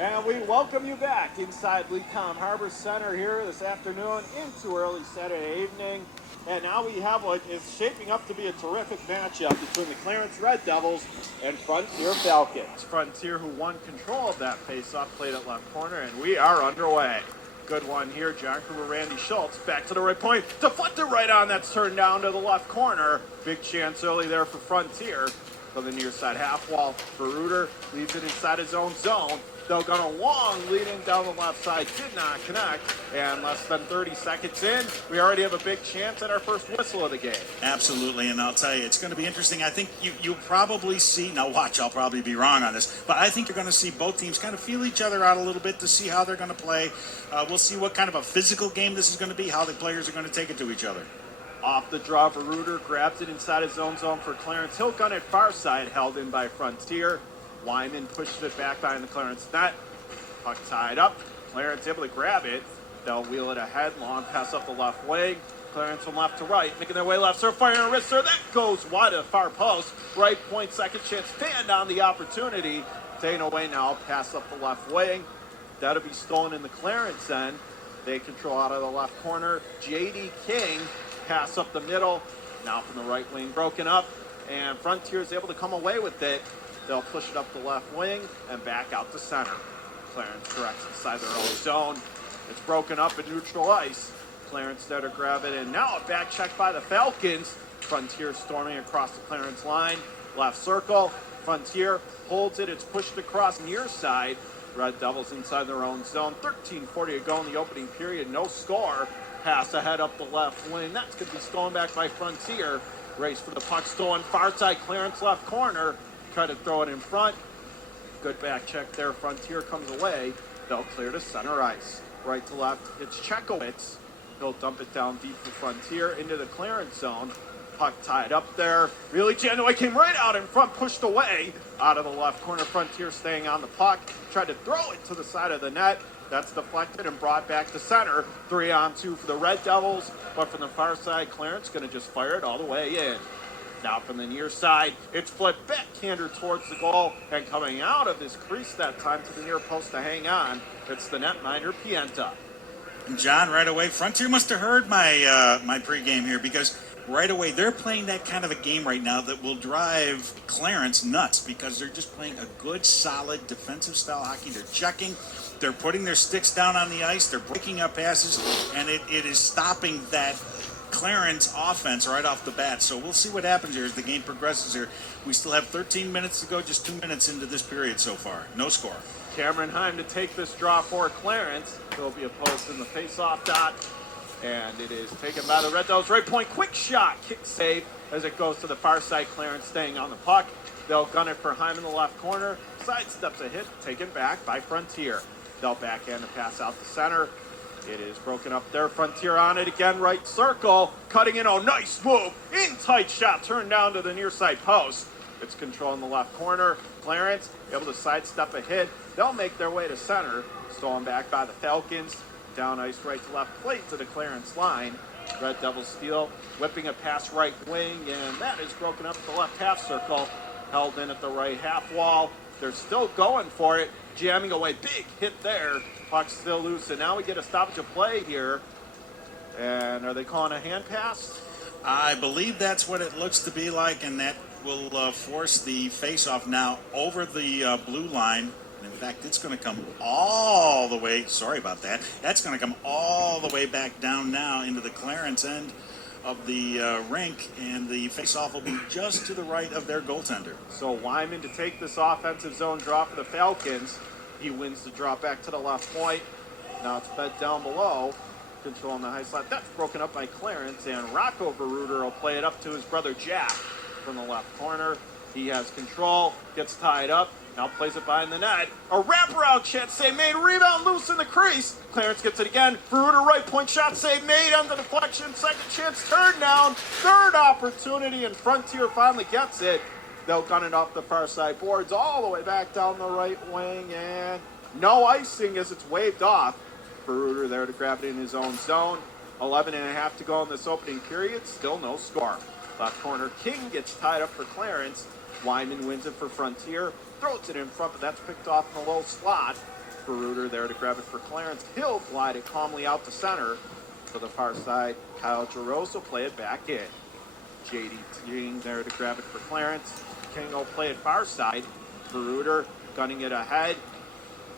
And we welcome you back inside LeCom HarborCenter here this afternoon into early Saturday evening. And now we have what is shaping up to be a terrific matchup between the Clarence Red Devils and Frontier Falcons. Frontier, who won control of that faceoff, played at left corner, and we are underway. Good one here, John Carubba, Randy Schultz, back to the right point, deflected right on, that's turned down to the left corner. Big chance early there for Frontier. From the near side half wall, Reuter leaves it inside his own zone. They'll go a long lead in down the left side, did not connect, and less than 30 seconds in, we already have a big chance at our first whistle of the game. Absolutely, and I'll tell you, it's going to be interesting. I think you'll probably see, now watch, I'll probably be wrong on this, but I think you're going to see both teams kind of feel each other out a little bit to see how they're going to play. We'll see what kind of a physical game this is going to be, how the players are going to take it to each other. Off the draw for Reuter, grabs it inside his own zone for Clarence. He'll gun it far side, held in by Frontier. Wyman pushes it back behind the Clarence net. Puck tied up. Clarence able to grab it. They'll wheel it ahead. Long pass up the left wing. Clarence from left to right, making their way left. Serve, fire, and wrist. That goes wide of the far post. Right point, second chance. Fan on the opportunity. Taken away now. Pass up the left wing. That'll be stolen in the Clarence end. They control out of the left corner. J.D. King. Pass up the middle. Now from the right wing, broken up. And Frontier is able to come away with it. They'll push it up the left wing and back out to center. Clarence corrects inside their own zone. It's broken up at neutral ice. Clarence there to grab it, and now a back check by the Falcons. Frontier storming across the Clarence line. Left circle. Frontier holds it. It's pushed across near side. Red Devils inside their own zone. 13:40 to go in the opening period. No score. Pass ahead up the left wing. That's going to be stolen back by Frontier. Race for the puck stolen. Far side, Clarence left corner. Try to throw it in front. Good back check there. Frontier comes away. They'll clear to center ice. Right to left, it's Chekowitz. He'll dump it down deep for Frontier into the Clarence zone. Puck tied up there. Really, Janaway came right out in front, pushed away. Out of the left corner, Frontier staying on the puck. Tried to throw it to the side of the net. That's deflected and brought back to center. 3-on-2 for the Red Devils. But from the far side, Clarence going to just fire it all the way in. Now from the near side, it's flipped backhander towards the goal. And coming out of his crease that time to the near post to hang on, it's the netminder, Pienta. And John, right away, Frontier must have heard my pregame here, because right away they're playing that kind of a game right now that will drive Clarence nuts, because they're just playing a good, solid defensive style hockey. They're checking. They're putting their sticks down on the ice. They're breaking up passes, and it is stopping that Clarence offense right off the bat. So we'll see what happens here as the game progresses here. We still have 13 minutes to go, just 2 minutes into this period so far. No score. Cameron Heim to take this draw for Clarence. He'll be opposed in the face-off dot. And it is taken by the Red Devils. Right point, quick shot, kick save as it goes to the far side. Clarence staying on the puck. They'll gun it for Heim in the left corner. Sidesteps a hit, taken back by Frontier. They'll backhand the pass out to center. It is broken up there. Frontier on it again, right circle. Cutting in, oh, nice move. In tight shot, turned down to the near side post. It's control in the left corner. Clarence able to sidestep a hit. They'll make their way to center. Stolen back by the Falcons. Down ice right to left plate to the Clarence line. Red Devils steal, whipping a pass right wing, and that is broken up at the left half circle. Held in at the right half wall. They're still going for it. Jamming away, big hit there. Puck's still loose, and now we get a stoppage of play here. And are they calling a hand pass? I believe that's what it looks to be like, and that will force the face-off now over the blue line. In fact, it's going to come all the way, sorry about that, that's going to come all the way back down now into the Clarence end of the rink, and the face-off will be just to the right of their goaltender. So Wyman to take this offensive zone draw for the Falcons. He wins the draw back to the left point. Now it's fed down below. Controlling the high slot. That's broken up by Clarence, and Rocco Reuter will play it up to his brother Jack from the left corner. He has control, gets tied up, now plays it behind the net. A wraparound chance save made, rebound loose in the crease. Clarence gets it again. Reuter right point shot save made on the deflection. Second chance turn down. Third opportunity, and Frontier finally gets it. They'll gun it off the far side boards all the way back down the right wing, and no icing as it's waved off. Reuter there to grab it in his own zone. 11.5 to go in this opening period. Still no score. Left corner, King gets tied up for Clarence. Wyman wins it for Frontier. Throws it in front, but that's picked off in the low slot. Reuter there to grab it for Clarence. He'll glide it calmly out to center. To the far side, Kyle Jaros will play it back in. JD King there to grab it for Clarence. King will play it far side. Reuter gunning it ahead.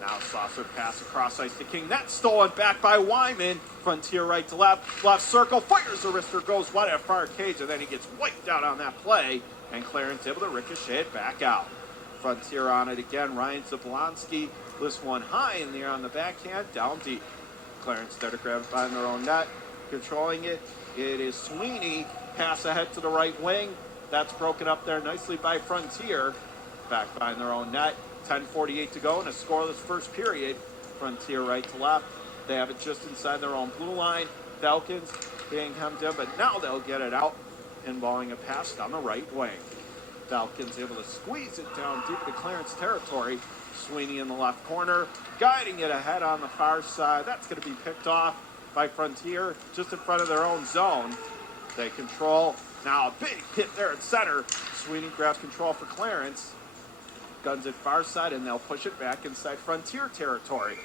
Now saucer pass across ice to King. That's stolen back by Wyman. Frontier right to left. Left circle. Fires the wrister. Goes wide at far cage. And then he gets wiped out on that play. And Clarence able to ricochet it back out. Frontier on it again. Ryan Zablonski lifts one high in the air on the backhand. Down deep. Clarence there to grab it behind their own net. Controlling it. It is Sweeney. Pass ahead to the right wing. That's broken up there nicely by Frontier. Back behind their own net. 10:48 to go in a scoreless first period. Frontier right to left. They have it just inside their own blue line. Falcons being hemmed in, but now they'll get it out. Involving a pass down the right wing. Falcons able to squeeze it down deep into Clarence territory. Sweeney in the left corner, guiding it ahead on the far side. That's going to be picked off by Frontier just in front of their own zone. They control. Now a big hit there at center. Sweeney grabs control for Clarence. Guns it far side, and they'll push it back inside Frontier territory.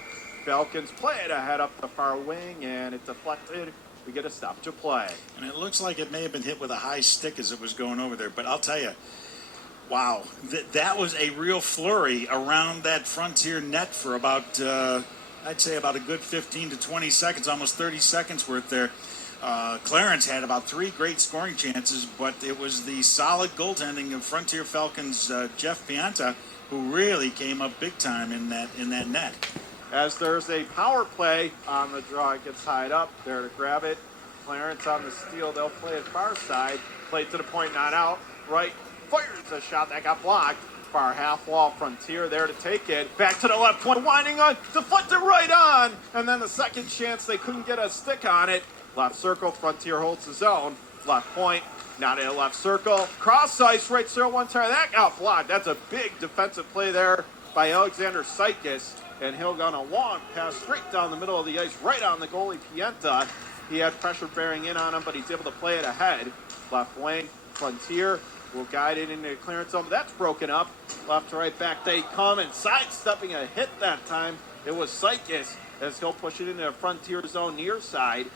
Falcons play it ahead up the far wing, and it deflected. We get a stop to play. And it looks like it may have been hit with a high stick as it was going over there. But I'll tell you, wow, that was a real flurry around that Frontier net for about, I'd say about a good 15 to 20 seconds, almost 30 seconds worth there. Clarence had about 3 great scoring chances, but it was the solid goaltending of Frontier Falcons' Jeff Pianta who really came up big time in that net. As there's a power play on the draw, it gets tied up there to grab it. Clarence on the steal, they'll play it far side. Play to the point, not out. Right, fires a shot that got blocked. Far half wall, Frontier there to take it. Back to the left point, winding on, deflected right on. And then the second chance, they couldn't get a stick on it. Left circle, Frontier holds the zone. Left point, not in a left circle. Cross ice, right circle, one time. That got blocked. That's a big defensive play there by Alexander Sykes. And he'll gonna long pass straight down the middle of the ice, right on the goalie Pienta. He had pressure bearing in on him, but he's able to play it ahead. Left wing, Frontier will guide it into the clearance zone. That's broken up. Left to right, back they come, and sidestepping a hit that time. It was Sykes as he'll push it into the Frontier zone near side.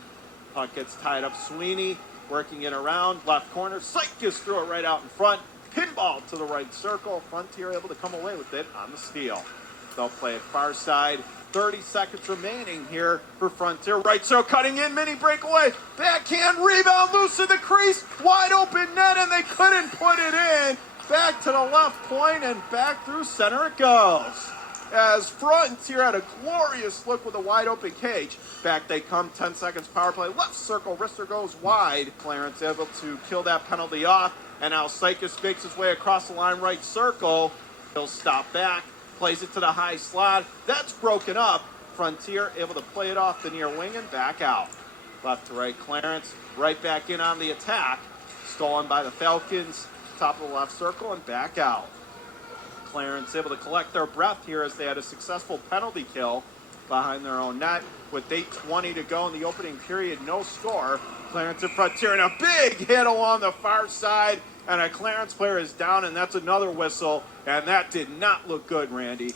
Puck gets tied up. Sweeney working it around. Left corner, Sykes threw it right out in front. Pinball to the right circle. Frontier able to come away with it on the steal. They'll play it far side. 30 seconds remaining here for Frontier. Right, so cutting in, mini breakaway. Backhand rebound, loose in the crease. Wide open net, and they couldn't put it in. Back to the left point, and back through center it goes. As Frontier had a glorious look with a wide open cage. Back they come, 10 seconds power play. Left circle, wrister goes wide. Clarence able to kill that penalty off. And now Sykes makes his way across the line, right circle. He'll stop back. Plays it to the high slot. That's broken up. Frontier able to play it off the near wing and back out. Left to right, Clarence right back in on the attack. Stolen by the Falcons. Top of the left circle and back out. Clarence able to collect their breath here as they had a successful penalty kill behind their own net. With 8:20 to go in the opening period, no score. Clarence and Frontier, and a big hit along the far side. And a Clarence player is down, and that's another whistle. And that did not look good, Randy.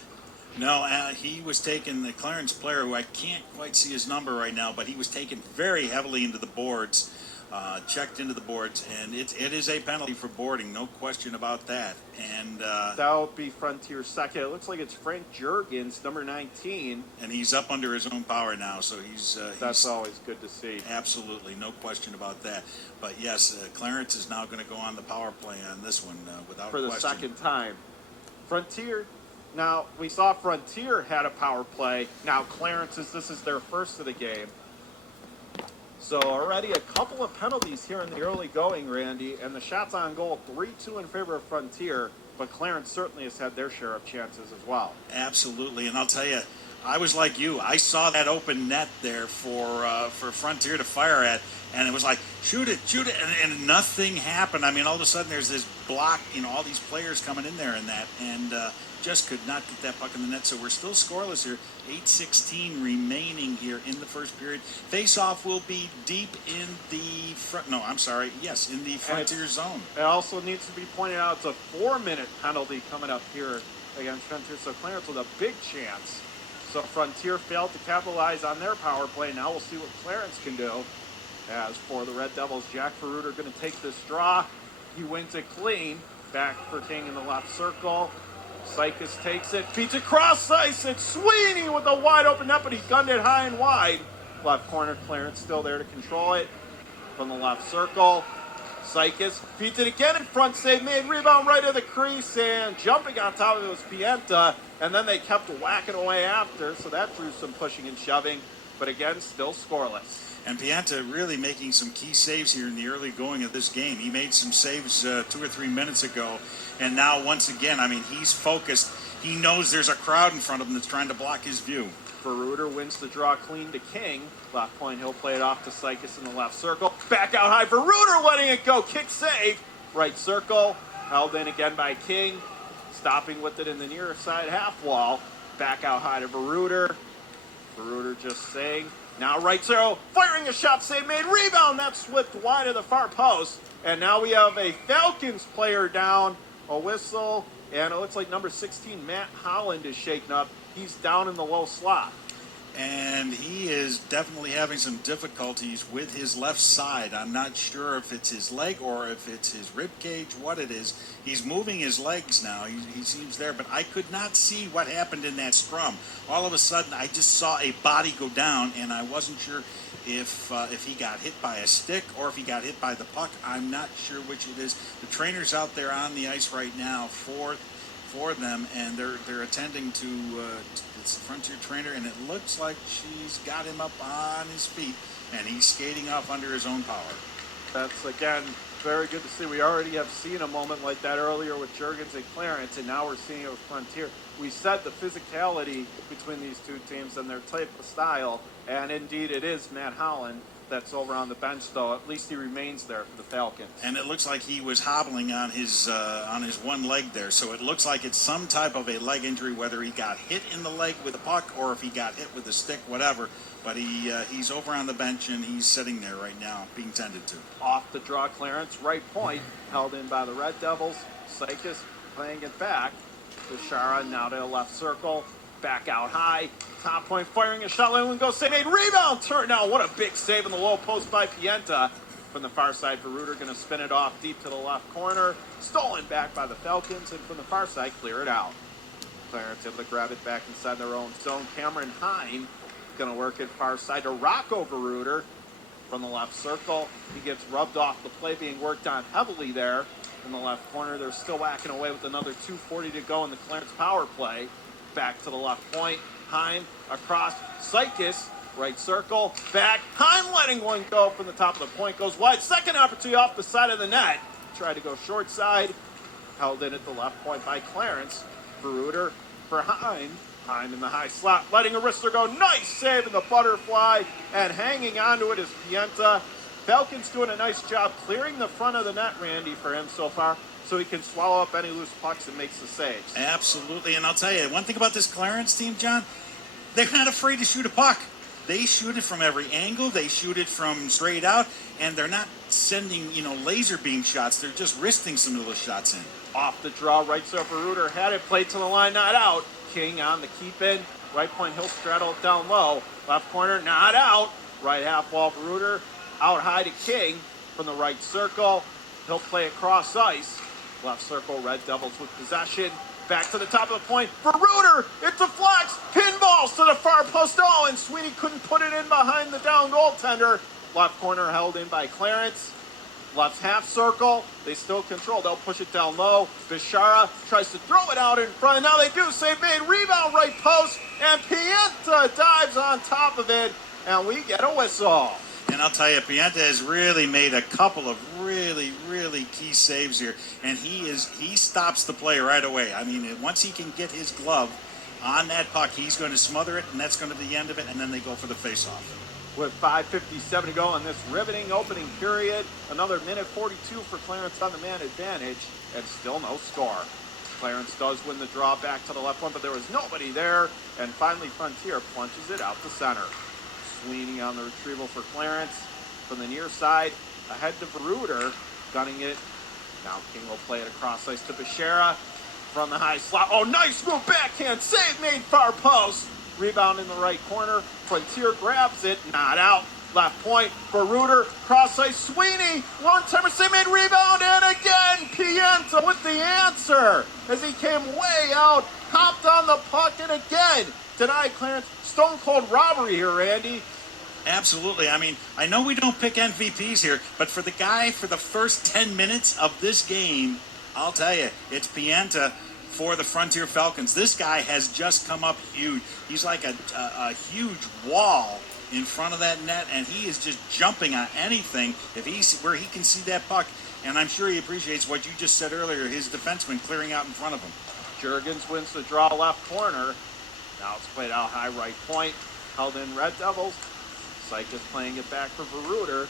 No, he was taken, the Clarence player, who I can't quite see his number right now, but he was taken very heavily into the boards, checked into the boards, and it is a penalty for boarding, no question about that. And that'll be Frontier's second. It looks like it's Frank Jurgens, number 19. And he's up under his own power now, so that's always good to see. Absolutely, no question about that. But yes, Clarence is now going to go on the power play on this one without for the question. second time. Frontier. Now, we saw Frontier had a power play. Now, this is their first of the game. So already a couple of penalties here in the early going, Randy, and the shots on goal, 3-2 in favor of Frontier, but Clarence certainly has had their share of chances as well. Absolutely, and I'll tell you, I was like you. I saw that open net there for Frontier to fire at, and it was like, shoot it, and nothing happened. I mean, all of a sudden there's this block, all these players coming in there in that, and just could not get that puck in the net. So we're still scoreless here. 8:16 remaining here in the first period. Face-off will be deep in the in the Frontier zone. It also needs to be pointed out, it's a 4-minute penalty coming up here against Frontier. So Clarence with a big chance So Frontier failed to capitalize on their power play. Now we'll see what Clarence can do. As for the Red Devils, Jack Verruter going to take this draw. He wins it clean. Back for King in the left circle. Sykes takes it, feeds it cross ice. It's Sweeney with a wide open net, but he gunned it high and wide. Left corner, Clarence still there to control it. From the left circle, Sykes feeds it again in front, save made, rebound right of the crease, and jumping on top of it was Pienta, and then they kept whacking away after, so that drew some pushing and shoving, but again, still scoreless. And Pienta really making some key saves here in the early going of this game. He made some saves 2 or 3 minutes ago, and now once again, I mean, he's focused. He knows there's a crowd in front of him that's trying to block his view. Verruter wins the draw clean to King. Left point, he'll play it off to Sykes in the left circle. Back out high, Verruter letting it go. Kick save. Right circle, held in again by King. Stopping with it in the near side half wall. Back out high to Verruter. Verruter just saying. Now right circle, firing a shot, save made, rebound. That's whipped wide of the far post. And now we have a Falcons player down. A whistle. And it looks like number 16, Matt Holland, is shaken up. He's down in the low slot. And he is definitely having some difficulties with his left side. I'm not sure if it's his leg or if it's his rib cage, what it is. He's moving his legs now. He seems there, but I could not see what happened in that scrum. All of a sudden, I just saw a body go down, and I wasn't sure if he got hit by a stick or if he got hit by the puck. I'm not sure which it is. The trainer's out there on the ice right now for them, and they're attending to it's the Frontier trainer, and it looks like she's got him up on his feet, and he's skating off under his own power. That's, again, very good to see. We already have seen a moment like that earlier with Juergens and Clarence, and now we're seeing it with Frontier. We said the physicality between these two teams and their type of style, and indeed it is Matt Holland that's over on the bench, though. At least he remains there for the Falcons. And it looks like he was hobbling on his one leg there, so it looks like it's some type of a leg injury, whether he got hit in the leg with a puck or if he got hit with a stick, whatever. But he's over on the bench, and he's sitting there right now being tended to. Off the draw, Clarence, right point, held in by the Red Devils. Sykes playing it back. Bishara now to the left circle. Back out high. Top point, firing a shot. Letting go. Save made. Rebound. Turn now. What a big save in the low post by Pienta. From the far side, Verruter going to spin it off deep to the left corner. Stolen back by the Falcons. And from the far side, clear it out. Clarence able to grab it back inside their own zone. Cameron Hine going to work it far side to Rocco Verruter. From the left circle, he gets rubbed off the play, being worked on heavily there. In the left corner, they're still whacking away with another 2:40 to go in the Clarence power play. Back to the left point. Heim across. Sykes, right circle. Back. Heim letting one go from the top of the point. Goes wide. Second opportunity off the side of the net. Tried to go short side. Held in at the left point by Clarence. Verruter for Heim. Heim in the high slot. Letting a wrister go. Nice save in the butterfly. And hanging onto it is Pienta. Falcons doing a nice job clearing the front of the net, Randy, for him so far, so he can swallow up any loose pucks and makes the saves. Absolutely, and I'll tell you, one thing about this Clarence team, John, they're not afraid to shoot a puck. They shoot it from every angle. They shoot it from straight out, and they're not sending, laser beam shots. They're just wristing some of those shots in. Off the draw, right side, Verruter had it, played to the line, not out. King on the keep in. Right point, he'll straddle it down low. Left corner, not out. Right half wall, Verruter. Out high to King from the right circle. He'll play across ice. Left circle, Red Devils with possession. Back to the top of the point. Verruter, it deflects. Pinballs to the far post. Oh, and Sweeney couldn't put it in behind the down goaltender. Left corner held in by Clarence. Left half circle. They still control. They'll push it down low. Bishara tries to throw it out in front. Now they do. Save made. Rebound right post. And Pienta dives on top of it. And we get a whistle. And I'll tell you, Pienta has really made a couple of really, really key saves here. And he stops the play right away. I mean, once he can get his glove on that puck, he's going to smother it, and that's going to be the end of it, and then they go for the face-off. With 5:57 to go in this riveting opening period, another minute 42 for Clarence on the man advantage, and still no score. Clarence does win the draw back to the left one, but there was nobody there, and finally Frontier plunges it out the center. Sweeney on the retrieval for Clarence from the near side, ahead to Verruter, gunning it. Now King will play it across ice to Bishara from the high slot. Oh, nice move, backhand save made far post. Rebound in the right corner. Frontier grabs it, not out. Left point for Reuter. Cross ice, Sweeney. One-timer, St. Maid rebound, and again, Pienta with the answer. As he came way out, hopped on the puck, and again, denied Clarence. Stone cold robbery here, Randy. Absolutely. I mean, I know we don't pick MVPs here, but for the guy for the first 10 minutes of this game, I'll tell you, it's Pienta for the Frontier Falcons. This guy has just come up huge. He's like a huge wall in front of that net, and he is just jumping on anything if he's where he can see that puck. And I'm sure he appreciates what you just said earlier, his defenseman clearing out in front of him. Jurgens wins the draw left corner. Now it's played out high right point. Held in Red Devils. Syke is playing it back for Veruter.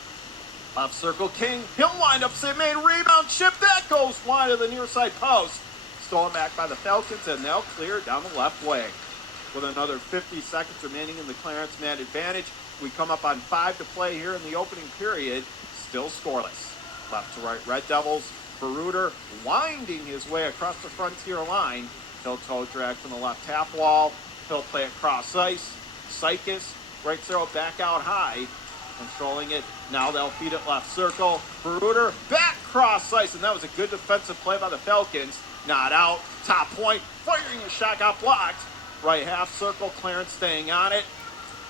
Left circle, King. He'll wind up St. Maid rebound chip. That goes wide of the near side post. Stolen back by the Falcons, and they'll clear down the left wing. With another 50 seconds remaining in the Clarence man advantage, we come up on 5 to play here in the opening period. Still scoreless. Left to right, Red Devils. Veruter winding his way across the Frontier line. He'll toe drag from the left half wall. He'll play it cross ice. Sykes, right zero back out high. Controlling it. Now they'll feed it left circle. Veruter back cross ice, and that was a good defensive play by the Falcons. Not out. Top point. Firing a shot, got blocked. Right half circle. Clarence staying on it.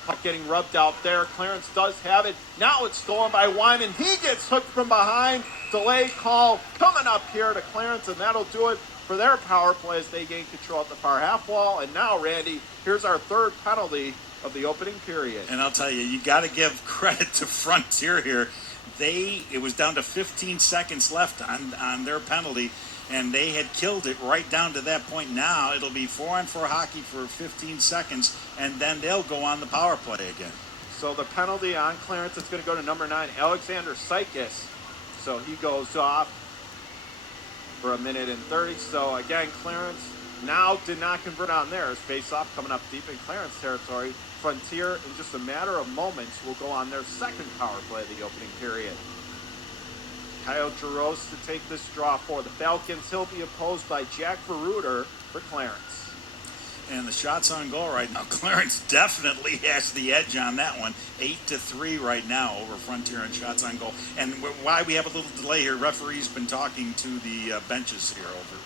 Puck getting rubbed out there. Clarence does have it. Now it's stolen by Wyman. He gets hooked from behind. Delay call coming up here to Clarence, and that'll do it for their power play as they gain control at the far half wall. And now, Randy, here's our third penalty of the opening period. And I'll tell you, you got to give credit to Frontier here. It was down to 15 seconds left on their penalty, and they had killed it right down to that point. Now it'll be 4-on-4 hockey for 15 seconds, and then they'll go on the power play again. So the penalty on Clarence is going to go to number 9, Alexander Sykes. So he goes off for 1:30. So again, Clarence now did not convert on theirs. Face-off coming up deep in Clarence territory. Frontier, in just a matter of moments, will go on their second power play of the opening period. Kyle Jaros to take this draw for the Falcons. He'll be opposed by Jack Veruter for Clarence. And the shots on goal right now, Clarence definitely has the edge on that one. 8-3 right now over Frontier in shots on goal. And why we have a little delay here, referee's been talking to the benches here over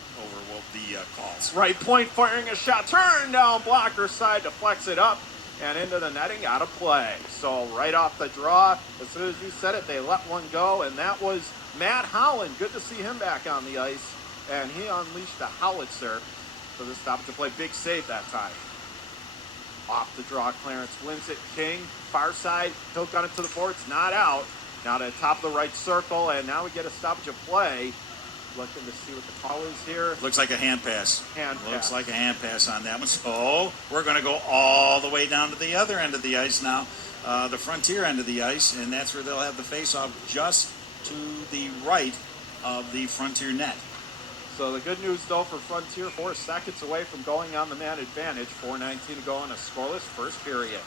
the calls. Right point, firing a shot, turn down blocker side, deflects it up and into the netting, out of play. So right off the draw, as soon as you said it, they let one go, and that was Matt Holland. Good to see him back on the ice, and he unleashed a howitzer for the stoppage of play. Big save that time. Off the draw, Clarence wins it. King, far side, he'll gun it to the boards, not out. Now to the top of the right circle, and now we get a stoppage of play. Looking to see what the call is here. Looks like a hand pass. Looks like a hand pass on that one. So we're going to go all the way down to the other end of the ice now, the Frontier end of the ice, and that's where they'll have the face-off just to the right of the Frontier net. So the good news, though, for Frontier, 4 seconds away from going on the man advantage. 4:19 to go in a scoreless first period.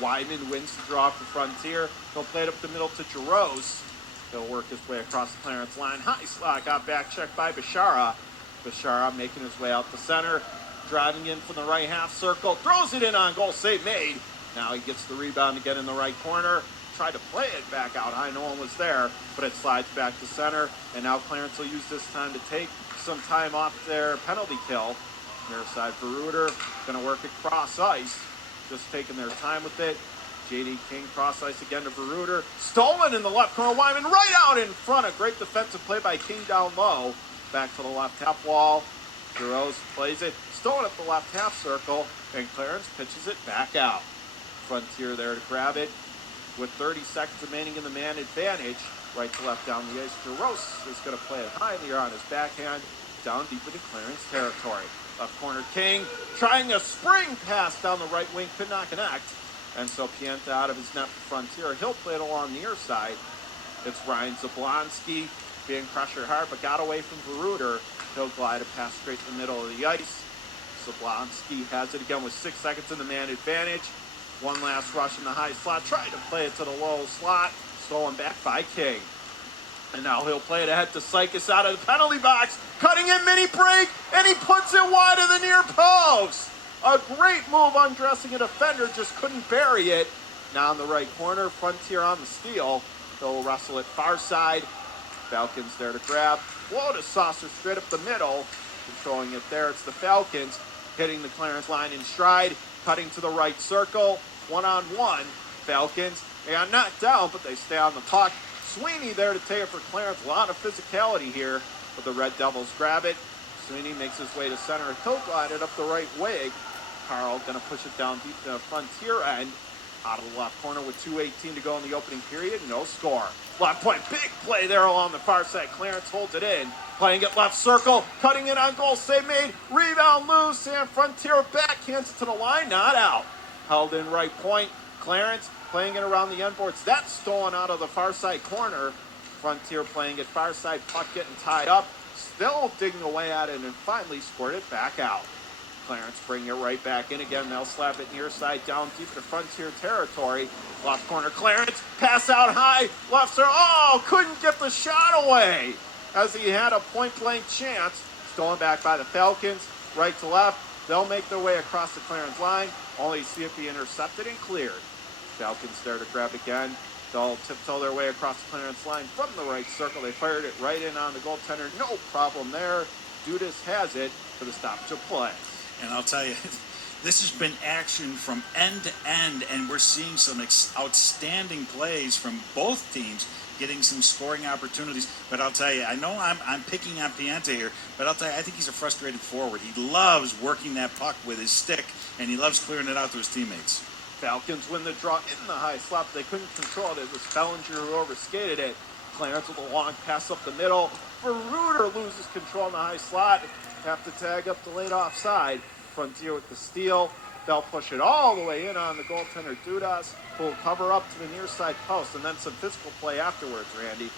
Wyman wins the draw for Frontier. He'll play it up the middle to Jaros. He'll work his way across the Clarence line. High slot got back checked by Bashara. Bashara making his way out the center. Driving in from the right half circle. Throws it in on goal. Save made. Now he gets the rebound again in the right corner. Tried to play it back out high. No one was there. But it slides back to center. And now Clarence will use this time to take some time off their penalty kill. Near side for Reuter. Going to work it cross ice. Just taking their time with it. J.D. King cross ice again to Veruter. Stolen in the left corner. Wyman right out in front. A great defensive play by King down low. Back to the left half wall. Jaros plays it. Stolen at the left half circle. And Clarence pitches it back out. Frontier there to grab it. With 30 seconds remaining in the man advantage. Right to left down the ice. Jaros is going to play it high in the air on his backhand. Down deep into Clarence territory. Left corner King. Trying a spring pass down the right wing. Could not connect. And so Pienta out of his net for Frontier. He'll play it along the near side. It's Ryan Zablonski being pressured hard, but got away from Veruter. He'll glide a pass straight to the middle of the ice. Zablonski has it again with 6 seconds in the man advantage. One last rush in the high slot. Tried to play it to the low slot. Stolen back by King. And now he'll play it ahead to Sykes out of the penalty box. Cutting in mini break, and he puts it wide of the near post. A great move undressing a defender, just couldn't bury it. Now in the right corner, Frontier on the steal. They'll wrestle it far side. Falcons there to grab. Float a saucer straight up the middle. Controlling it there, it's the Falcons. Hitting the Clarence line in stride. Cutting to the right circle. One-on-one. Falcons, they got knocked down, but they stay on the puck. Sweeney there to take it for Clarence. A lot of physicality here, but the Red Devils grab it. Sweeney makes his way to center. He'll glide it up the right wing. Carl going to push it down deep to the Frontier end. Out of the left corner with 2:18 to go in the opening period. No score. Left point, big play there along the far side. Clarence holds it in. Playing it left circle. Cutting it on goal. Save made. Rebound loose. And Frontier backhands it to the line. Not out. Held in right point. Clarence playing it around the end boards. That's stolen out of the far side corner. Frontier playing it far side. Puck getting tied up. Still digging away at it and finally scored it back out. Clarence bringing it right back in again. They'll slap it near side down deep to Frontier territory. Left corner, Clarence. Pass out high. Left side. Oh, couldn't get the shot away as he had a point-blank chance. Stolen back by the Falcons. Right to left. They'll make their way across the Clarence line. Only see it be intercepted and cleared. Falcons there to grab again. They'll tiptoe their way across the Clarence line from the right circle. They fired it right in on the goaltender. No problem there. Dudas has it for the stoppage of play. And I'll tell you, this has been action from end to end, and we're seeing some outstanding plays from both teams, getting some scoring opportunities. But I'll tell you, I know I'm picking on Pianta here, but I'll tell you, I think he's a frustrated forward. He loves working that puck with his stick, and he loves clearing it out to his teammates. Falcons win the draw in the high slot. They couldn't control it. It was Fellinger who overskated it. Clarence with a long pass up the middle. Reuter loses control in the high slot. Have to tag up the late offside. Frontier with the steal. They'll push it all the way in on the goaltender Dudas, who will cover up to the near side post, and then some physical play afterwards, Randy.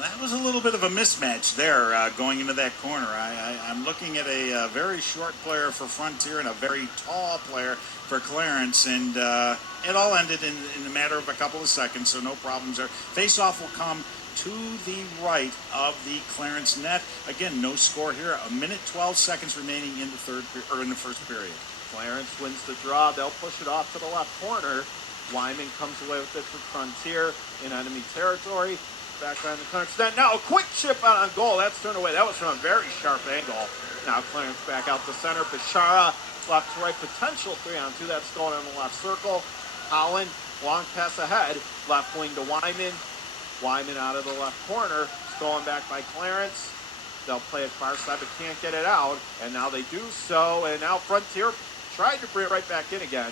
That was a little bit of a mismatch there going into that corner. I'm looking at a very short player for Frontier and a very tall player for Clarence, and it all ended in a matter of a couple of seconds, so no problems there. Face-off will come to the right of the Clarence net. Again, no score here. 1:12 remaining in the first period. Clarence wins the draw. They'll push it off to the left corner. Wyman comes away with it for Frontier in enemy territory. Back around the Clarence net. Now a quick chip out on goal. That's turned away. That was from a very sharp angle. Now Clarence back out the center. Bishara left to right potential 3-on-2. That's going in the left circle. Holland, long pass ahead. Left wing to Wyman. Wyman out of the left corner. Stolen back by Clarence. They'll play it far side but can't get it out. And now they do so. And now Frontier tried to bring it right back in again.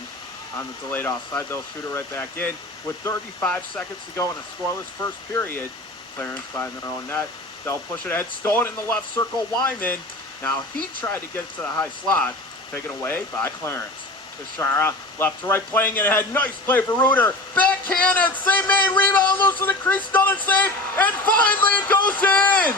On the delayed offside, they'll shoot it right back in. With 35 seconds to go in a scoreless first period, Clarence behind their own net. They'll push it ahead. Stolen in the left circle, Wyman. Now he tried to get it to the high slot. Taken away by Clarence. Bishara, left to right, playing it ahead. Nice play for Reuter. Backhanded, save made, rebound, loose in the crease, another save, and finally it goes in!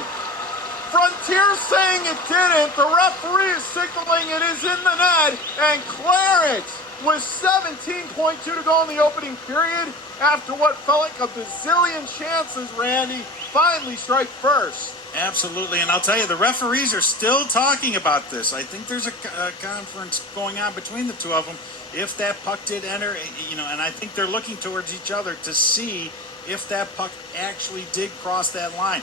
Frontier saying it didn't. The referee is signaling it is in the net, and Clarence, with 17.2 to go in the opening period, after what felt like a bazillion chances, Randy, finally strike first. Absolutely, and I'll tell you, the referees are still talking about this. I think there's a conference going on between the two of them. If that puck did enter, and I think they're looking towards each other to see if that puck actually did cross that line.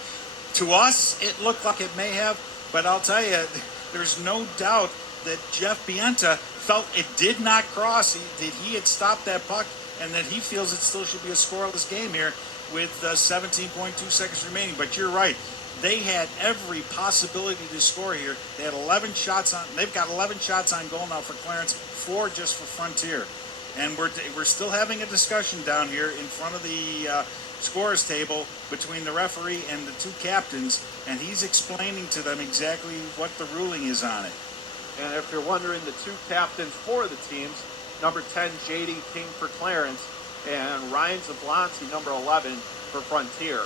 To us, it looked like it may have, but I'll tell you, there's no doubt that Jeff Pianta felt it did not cross, that he had stopped that puck, and that he feels it still should be a scoreless game here with 17.2 seconds remaining. But you're right. They had every possibility to score here. They had 11 shots on. They've got 11 shots on goal now for Clarence, 4 just for Frontier, and we're still having a discussion down here in front of the scores table between the referee and the two captains, and he's explaining to them exactly what the ruling is on it. And if you're wondering, the two captains for the teams, number 10 J.D. King for Clarence, and Ryan Zablonski, number 11 for Frontier.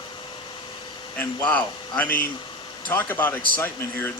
And wow, I mean, talk about excitement here.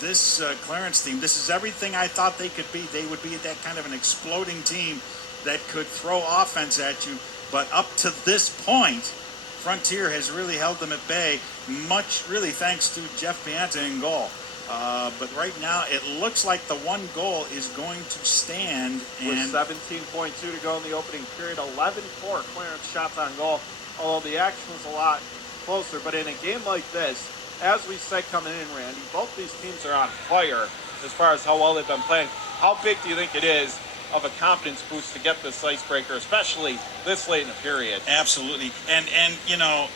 This Clarence team, this is everything I thought they could be. They would be that kind of an exploding team that could throw offense at you. But up to this point, Frontier has really held them at bay, much really thanks to Jeff Pianta in goal. But right now, it looks like the one goal is going to stand. With And 17.2 to go in the opening period, 11-4 Clarence shots on goal, although the action was a lot closer. But in a game like this, as we said coming in, Randy, both these teams are on fire as far as how well they've been playing. How big do you think it is of a confidence boost to get this icebreaker, especially this late in the period? absolutely, and you know,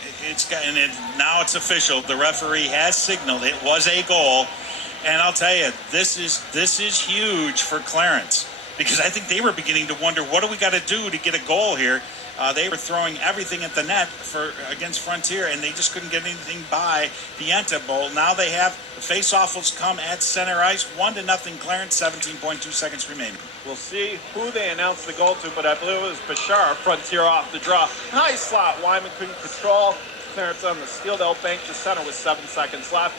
now it's official. The referee has signaled it was a goal, and I'll tell you, this is huge for Clarence, because I think they were beginning to wonder, what do we got to do to get a goal here? They were throwing everything at the net against Frontier, and they just couldn't get anything by Pienta Bowl. Now they have the face-off will come at center ice, 1-0 Clarence, 17.2 seconds remaining. We'll see who they announce the goal to, but I believe it was Bashar. Frontier off the draw. Nice slot. Wyman couldn't control. Clarence on the steal. They'll bank to center with 7 seconds left.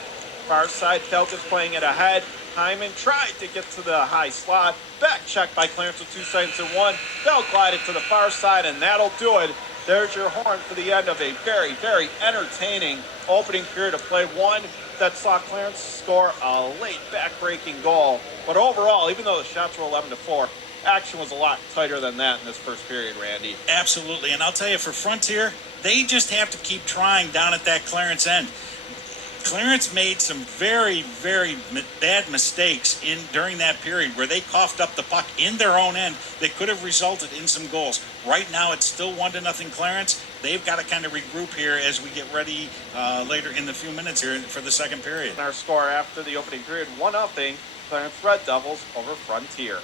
Far side, Falcons playing it ahead. Hyman tried to get to the high slot. Back check by Clarence with 2 seconds and 1. They'll glide it to the far side, and that'll do it. There's your horn for the end of a very, very entertaining opening period of play. One that saw Clarence score a late back-breaking goal. But overall, even though the shots were 11-4, action was a lot tighter than that in this first period, Randy. Absolutely, and I'll tell you, for Frontier, they just have to keep trying down at that Clarence end. Clarence made some very, very bad mistakes during that period where they coughed up the puck in their own end that could have resulted in some goals. Right now, it's still 1-0 Clarence. They've got to kind of regroup here as we get ready later in the few minutes here for the second period. Our score after the opening period, 1-0 Clarence Red Devils over Frontier.